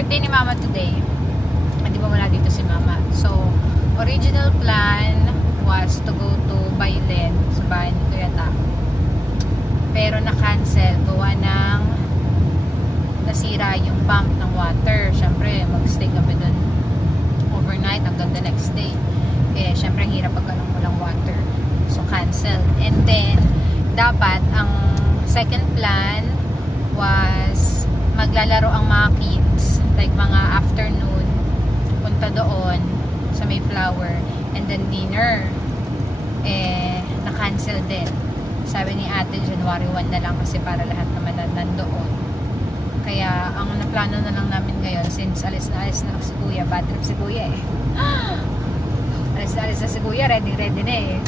birthday ni Mama today. Hindi ba wala dito si Mama. So, original plan was to go to Bailen sa bahay ni Kuya Ta. Pero na-cancel gawa ng nasira yung pump ng water. Syempre, mag-stay kami dun overnight hanggang the next day. Eh, syempre, hirap pag walang water. So, cancel. And then, dapat, ang second plan was maglalaro ang mga kids. Like, mga afternoon, punta doon sa Mayflower. And then, dinner. Eh, na-cancel din. Sabi ni ate, January 1 na lang kasi para lahat naman nandoon. Kaya, ang naplano na lang namin ngayon, since alis na lang si Kuya, bad trip si Kuya eh. Alis na si Kuya, ready na eh.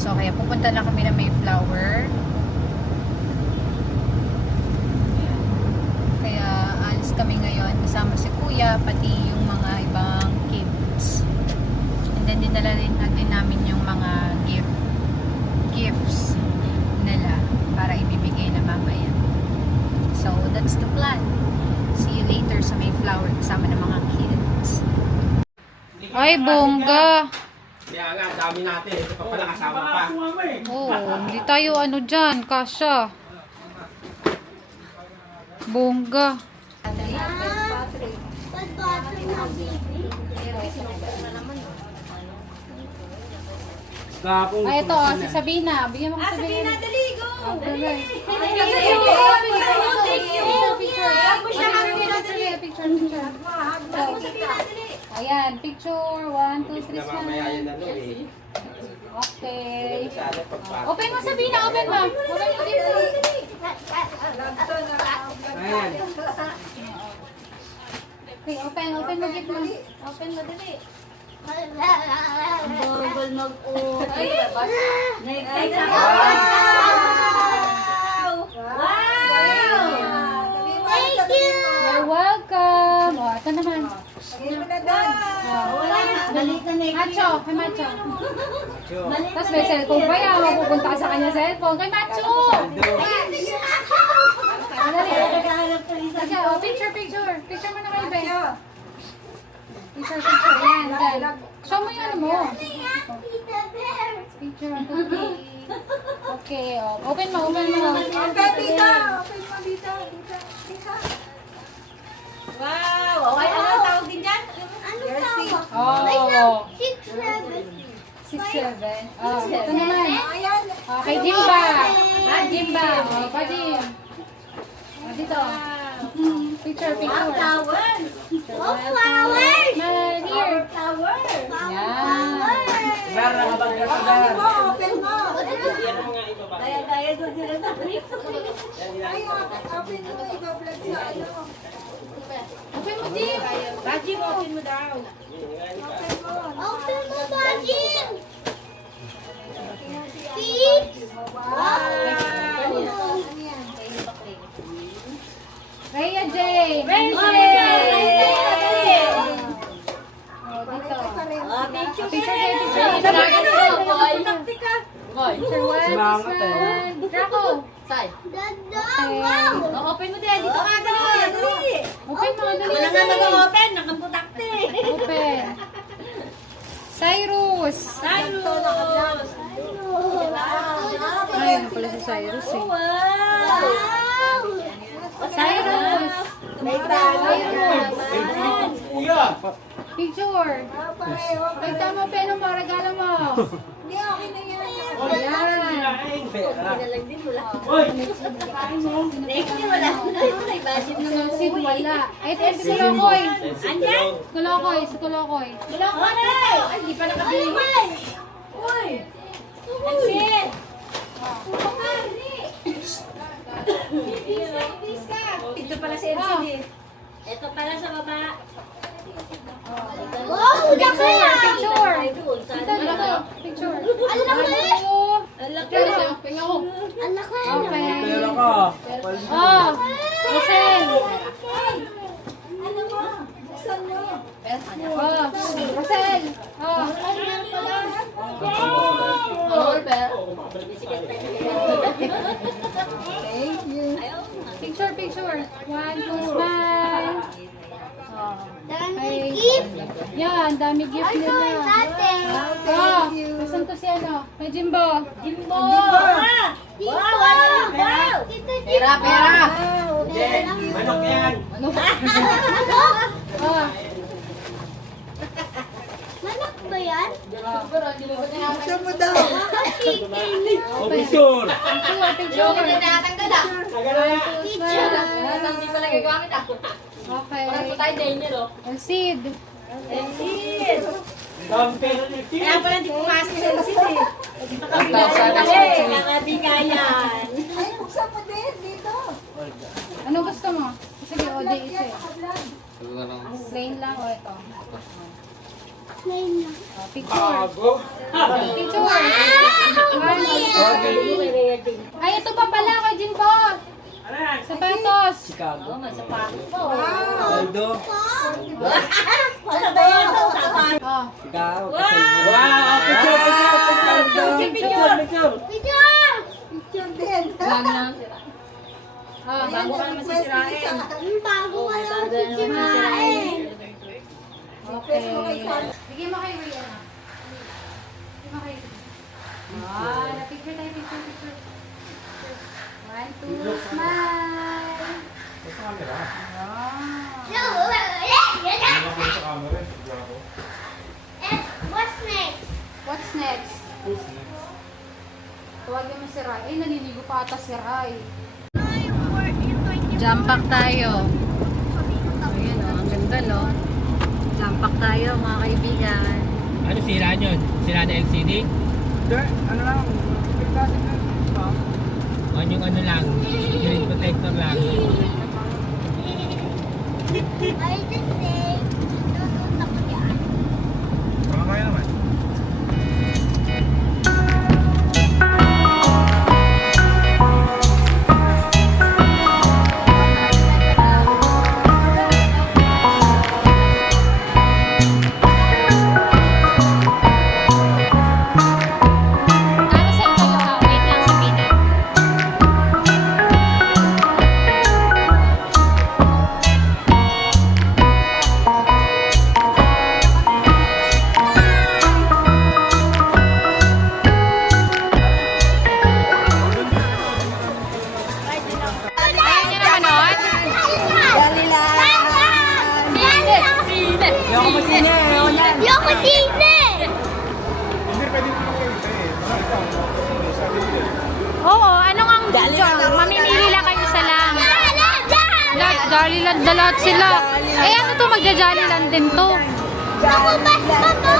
So, kaya pupunta na kami na Mayflower. Kaya, alis kami ngayon kasama si Kuya, pati yung mga ibang kids. And then, dinala rin namin yung mga gifts nila para ibibigay na mamaya. So, that's the plan. See you later sa Mayflower kasama ng mga kids. Ay, bongga! Kaya nga, dami natin. Ito pa pala kasama pa. Oo, hindi tayo ano dyan, kasya. Bongga. Ay, ito, si Sabina. Bigyan mo ko Sabina. Dali, go! Dali. Ayan, picture. 1, 2, 3, Namamaya smile. yan ano eh. Okay. Sana pagpapit. Open mo, Sabina. Open mo. Open mo dito. Ayan. Okay, open mo gift mo. Open mo, dali. Adorable mag-open. Wow! Thank you! You're welcome. O, ito naman. Balik na Macho, kay Macho. Tapos may cellphone pa yan. Mapupunta ka sa kanya cellphone. Kay Macho! Dali. Macho, oh, picture. Picture mo na kayo, Ben. Picture. Yan, dyan. Show mo yung ano mo. Picture. Okay, oh. Open mo. Wow! Okay, ano ang tawag din dyan? Oh. 6, 7. Oh, ito naman. Okay, Jimba. Jimba. Oh, pa Jim. Oh, dito. Picture. Flowers! Oh, flowers! Smile here. Flowers! Yan. Dar, nakabag ka sa dar. Open mo! Yan ang mga ito ba? Kaya doon sila sa trip. Ay, Open mo, i-vlog sa ano. Open mo, Jim. Raji, open mo daw. Open mo, Bajin! Six! Rhea J. Oh, dito. Picture. Picture 1, smile. Draco. Dada! Wow! Open mo din. Dito ka, dali. Open mo, dali. Wala nga mag-open. Nakaputakti. Open. Cyrus. Cyrus! Ay, ano pala si Cyrus eh. Wow! Cyrus. May bago kuya! Picture. Pagta mo, peno mo, regalo mo. Ayan. Hoy! May budget na lang. Si wala. Ay, ito si Kulokoy. Andyan? Si Kulokoy. Ay, di pa nakabili. Uy! Ansin! Ito pala si Ansin eh. Ito pala sa baba. Wow! Laki! Picture. Picture. Ang laki! Ang laki. Ang laki! Okay. Pera ka. Oh, Rosel. Ano mo? Saan mo? Oh, Rosel. Oh. Thank you. Picture. 1, 1, 2, smile. Oh. Dami gift. Yan, dami gift Ay, nila. sorry, ate. Oh, nasan to si ano? May Jimbo. Jimbo! Wow! Wow! Tito Pera, pera! Manok yan. Oh. Manok ba yan? Saan mo daw? Chicken. Officer. Picture. Tinatanggal ah. Tagala na. Teacher. Hindi pala gagamit ah. Okay. Parang po tayo din yun oh. Sid. Exit! Dami pera ni Tim. Kaya pala hindi pumasok sa exit eh. Nakadigayan. Ay, buksan mo din dito. Ano gusto mo? Sige, OJ ito eh. Plain lang o ito. Plain lang. Oh, picture. Bago. Picture. Ay, ito pa pala kay Jimbo. Ano yan? Sapatos. Chicago. May sapatos po. Aldo. Pasabayan to. Oh. Chicago. Wow, picture, picture. Picture. Lang lang. Oh, Bago ka naman sisirain. Bago ka lang sisirain. okay. Bigyan mo kay Rihanna. Bigyan mo kay Rihanna. Picture tayo, picture. 1, 2, smile. What's next? What's next? Tawagin mo si Rai. Ay, naliligo pa ata si Rai. Jump pack tayo. Ayan o, ang ganda no. Jump pack tayo mga kaibigan. Ano sira nyo? Sira na LCD? Ano lang, pagkasin na. O yung ano lang, screen protector lang. I just say, tutulog ako dyan. Baka kaya naman. Para saan kayo ha? Wait lang sa pina. Ayaw niya na manood? Yoko mo sine. Yoko sine! Hindi, pwede ko makita eh. Nakita mo. Sabi ko eh. Oo, ano nga mamimili lang kayo isa lang. Jollyland na lahat sila. Eh ano to, magja-Jollyland din to. Ako bas mo to!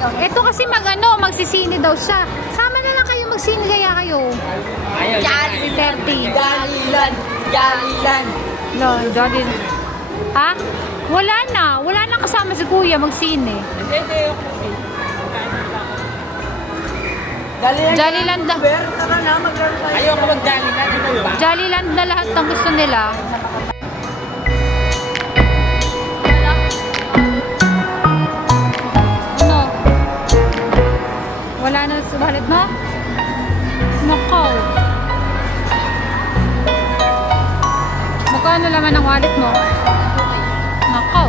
Ito kasi magsisini daw siya. Sama na lang kayo magsini kaya kayo. Ayaw. 30. Jollyland! Jollyland! No, Jolly. Ha? Wala na kasama si Kuya magsini. Jollyland na. Ayoko mag-dali na. Di ba? Jollyland na lahat ng gusto nila. Ano? Wala na sa wallet mo? Nakaw. Magkano laman ng wallet mo? Nakaw.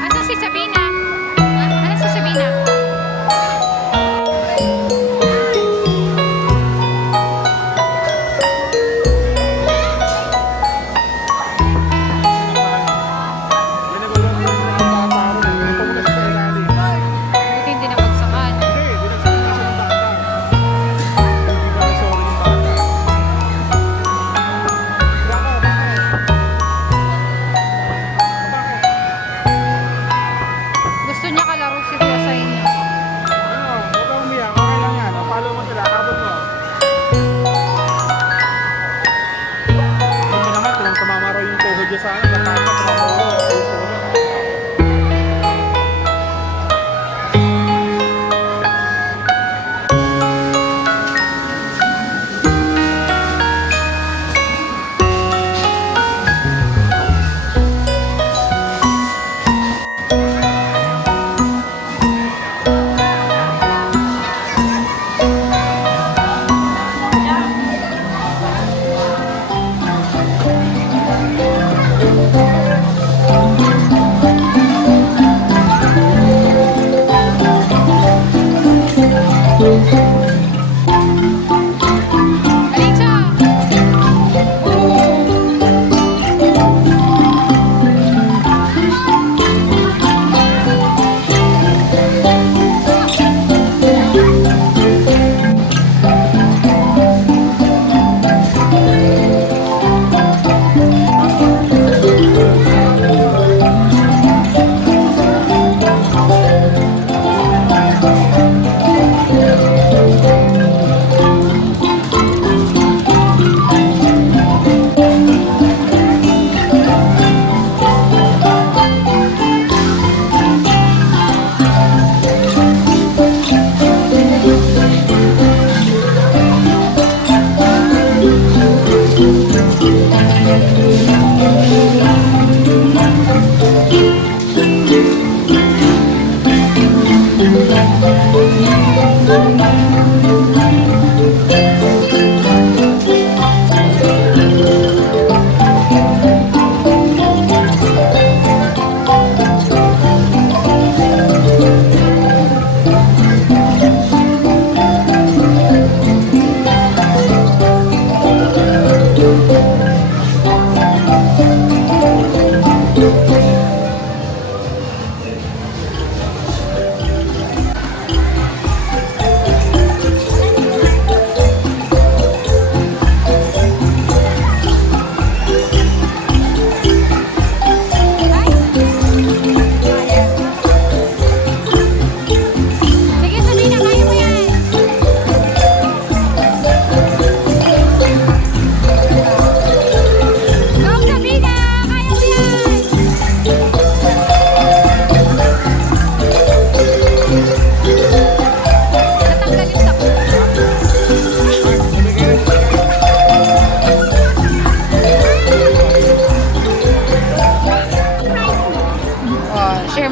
Ano si Sabina? Ano si Sabina?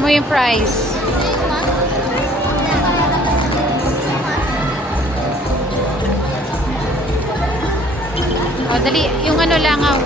mo yung fries. O, dali. Yung ano lang, Langaw?